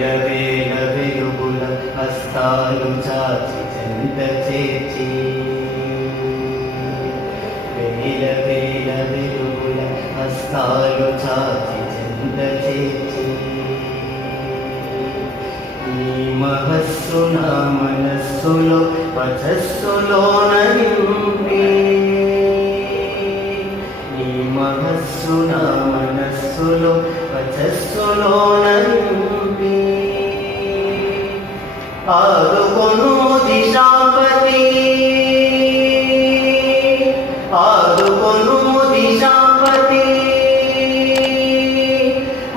వేల వేల వెలుగుల హస్తాలు చాచి చెంత చేర్చి వేల వేల వెలుగుల హస్తాలు చాచి చెంత చేర్చి నీ మహస్సు నా మనస్సులో వచస్సులోన నింపి నీ మహస్సు నా మనస్సులో వచస్సులోన నింపి ఆదుకొను దిశాపతి ఆదుకొను దిశాపతి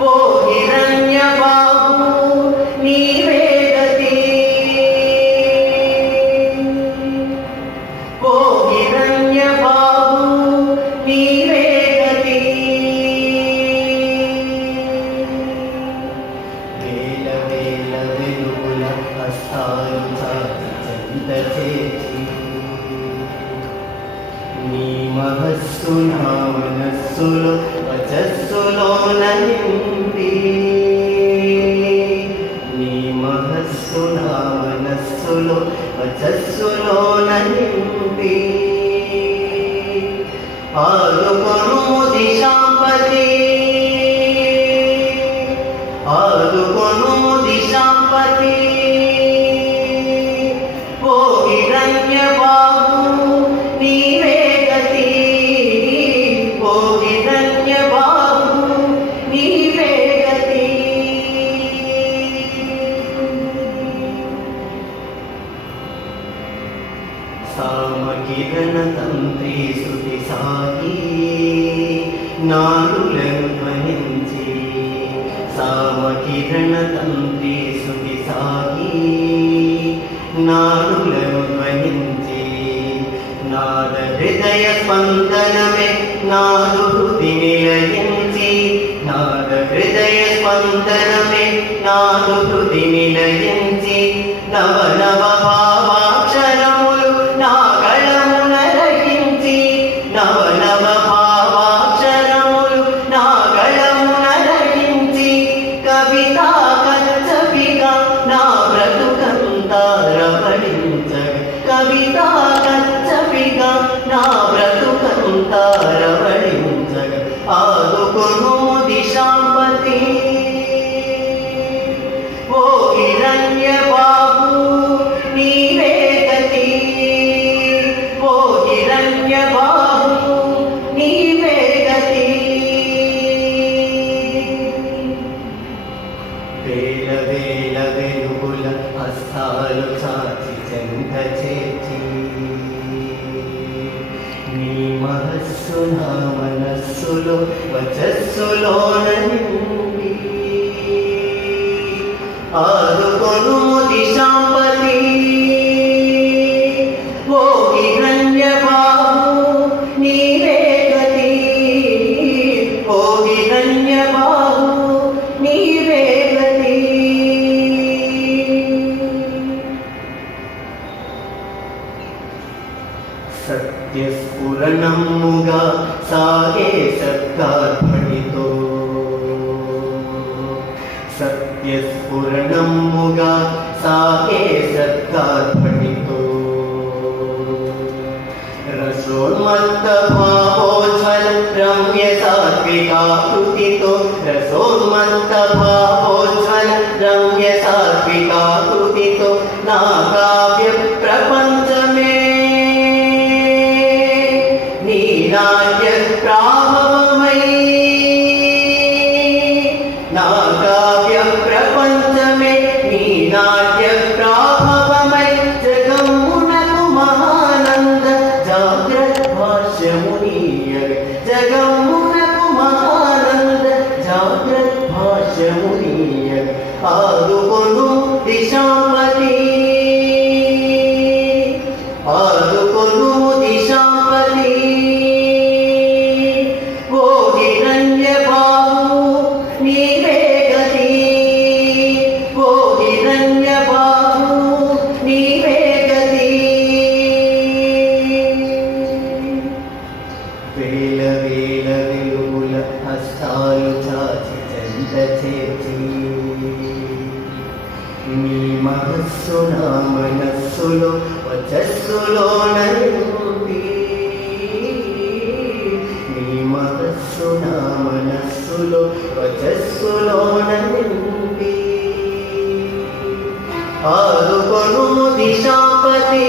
ఓ హిరణ్య బాబు నీవే గతి ఓ హిరణ్య బాబు నీవే గతి వేల వేల వెలుగుల హస్తాలు చాచి చెంత చేర్చి నీ మహస్సు నా మనస్సులో వచస్సులోన నింపి నీ మహస్సు నా మనస్సులో వచస్సులోన నింపి ఆదుకొను దిశాపతి ఆదుకొను దిశాపతి ఓ హిరణ్య బాబు నీవే గతి ఓ హిరణ్య బాబు నీవే గతి సామకిరణ తంత్రి శృతి సాగి నాడులను ధ్వనించి సామకిరణ తంత్రి శృతి సాగి నాడులను ధ్వనించి నాద హృదయ స్పందనమే నాదు హృది నిలయించి నాద హృదయ స్పందనమే నాదు హృది నిలయించి నవ నవ భావాక్షరములు నా గళమున రహించి నవ నవ భావాక్షరములు నా గళమున రహించి కవితా కచ్చపిగా నా బ్రతుకంతా రవళించగ కవితా కచ్చపిగా నా బ్రతుకంతా రవళించగ ఆదుకొను దిశాపతి ఓ హిరణ్య బాబు నీవే గతి ఓ హిరణ్య బాబు నీవే గతి వేల వేల వెలుగుల హస్తాలు చాచి చెంత చేర్చి నీ మహస్సు నా మనస్సులో వచస్సులోన నింపి ఆదుకొను దిశాపతి ఓ హిరణ్య బాబు నీవే గతి ఓ హిరణ్య బాబు నీవే గతి సత్యస్ఫురణముగా సాగే సత్కార్పణితో సత్యస్ఫురణముగా సాగే సత్కార్పణితో రసోన్మత్త భావోజ్వల రమ్య సాత్వికాకృతితో రసోన్మత్త భావోజ్వల రమ్య సాత్వికాకృతితో నా కావ్య ప్రపంచమే నీ నాట్య ప్రాభవమై నా కావ్య ప్రపంచమే నీ నాట్య ప్రాభవమై జగమునకు మహానంద జాగ్రత్త భాష్యమునీయ జగమునకు మహానంద జాగ్రత్త భాష్యమునీయ ఆదుకొను దిశాపతి ఆదుకొను దిశాపతి ఓ హిరణ్య బాబు నీవే గతి ఓ హిరణ్య బాబు నీవే గతి వేల వేల వెలుగుల హస్తాలు చాచి చెంత చేర్చి నీ మనస్సు నా మనస్సులో వచస్సులో నుండి నీ మనస్సు నా మనస్సులో వచస్సులో నుండి ఆదుకొను దిశాపతి